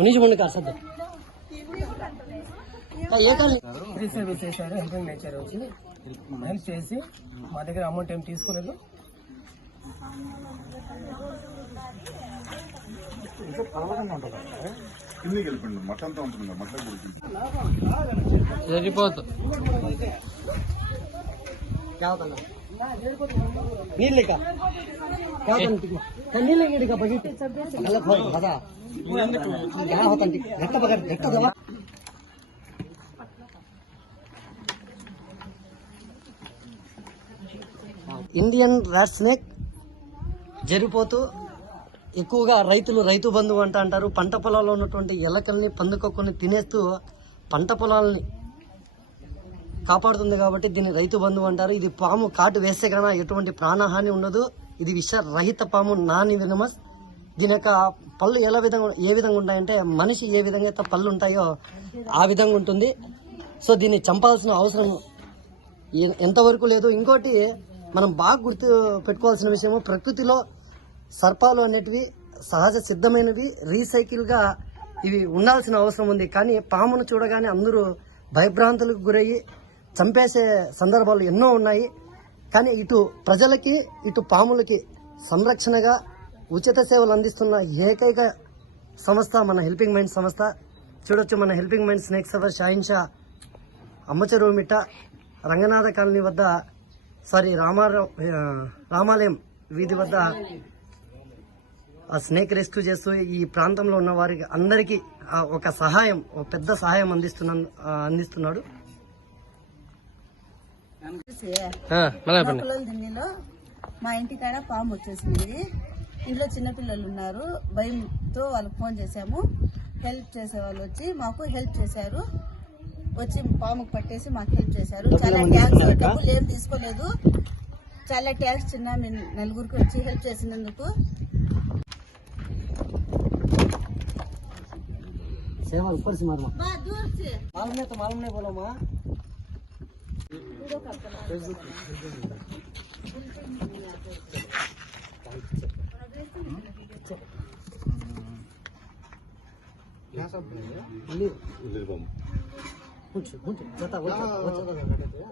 ఉనికి ముందు కాదు సద్దు ఏ సర్వీస్ చేశారు హెల్పింగ్ నేచర్ వచ్చి హెల్ప్ చేసి మా దగ్గర అమౌంట్ ఏం తీసుకోలేదు కిందికి నీళ్ళు ఇక నీళ్ళు ఇక కదా ఇండియన్ రాట్ స్నేక్ జరిపోతూ ఎక్కువగా రైతులు రైతు బంధువు అంట అంటారు. పంట పొలాల్లో ఉన్నటువంటి ఎలకల్ని పందుకొక్కుని తినేస్తూ పంట పొలాలని కాపాడుతుంది కాబట్టి దీన్ని రైతు బంధువు అంటారు. ఇది పాము కాటు వేస్తే కన్నా ఎటువంటి ప్రాణహాని ఉండదు. ఇది విషరహిత పాము నాన్ వినమస్ దీని యొక్క పళ్ళు ఎలా విధంగా ఏ విధంగా ఉంటాయంటే మనిషి ఏ విధంగా అయితే పళ్ళు ఉంటాయో ఆ విధంగా ఉంటుంది. సో దీన్ని చంపాల్సిన అవసరం ఎంతవరకు లేదు. ఇంకోటి మనం బాగా గుర్తు పెట్టుకోవాల్సిన విషయము ప్రకృతిలో సర్పాలు అనేటివి సహజ సిద్ధమైనవి రీసైకిల్గా ఇవి ఉండాల్సిన అవసరం ఉంది. కానీ పామును చూడగానే అందరూ భయభ్రాంతులకు గురయ్యి చంపేసే సందర్భాలు ఎన్నో ఉన్నాయి. కానీ ఇటు ప్రజలకి ఇటు పాములకి సంరక్షణగా ఉచిత సేవలు అందిస్తున్న ఏకైక సంస్థ మన హెల్పింగ్ మైండ్ సంస్థ. చూడొచ్చు మన helping mind snake saver షాహిన్షా Ammacheruvu Mitta Ranganatha colony వద్ద సారీ రామారావు రామాలయం వీధి వద్ద ఆ స్నేక్ రెస్క్యూ చేస్తూ ఈ ప్రాంతంలో ఉన్న వారికి అందరికీ ఆ, ఒక సహాయం ఒక పెద్ద సహాయం అందిస్తున్న అందిస్తున్నాడు. దిన్నెలో మా ఇంటికాడ పాము వచ్చేసింది ఇంట్లో చిన్నపిల్లలు ఉన్నారు భయంతో వాళ్ళకి ఫోన్ చేశాము హెల్ప్ చేసే వాళ్ళు వచ్చి మాకు హెల్ప్ చేశారు వచ్చి పాముకు పట్టేసి మాకు హెల్ప్ చేశారు చాలా ట్యాక్స్ డబ్బులు ఏం తీసుకోలేదు చాలా ట్యాక్స్ చిన్న మేము నలుగురికి వచ్చి హెల్ప్ చేసినందుకు సేవ ऊपर से मारो मालूम नहीं तो मालूम नहीं बोलो माँ हाँ? ले ले बम कुछ कुछ बता वो बता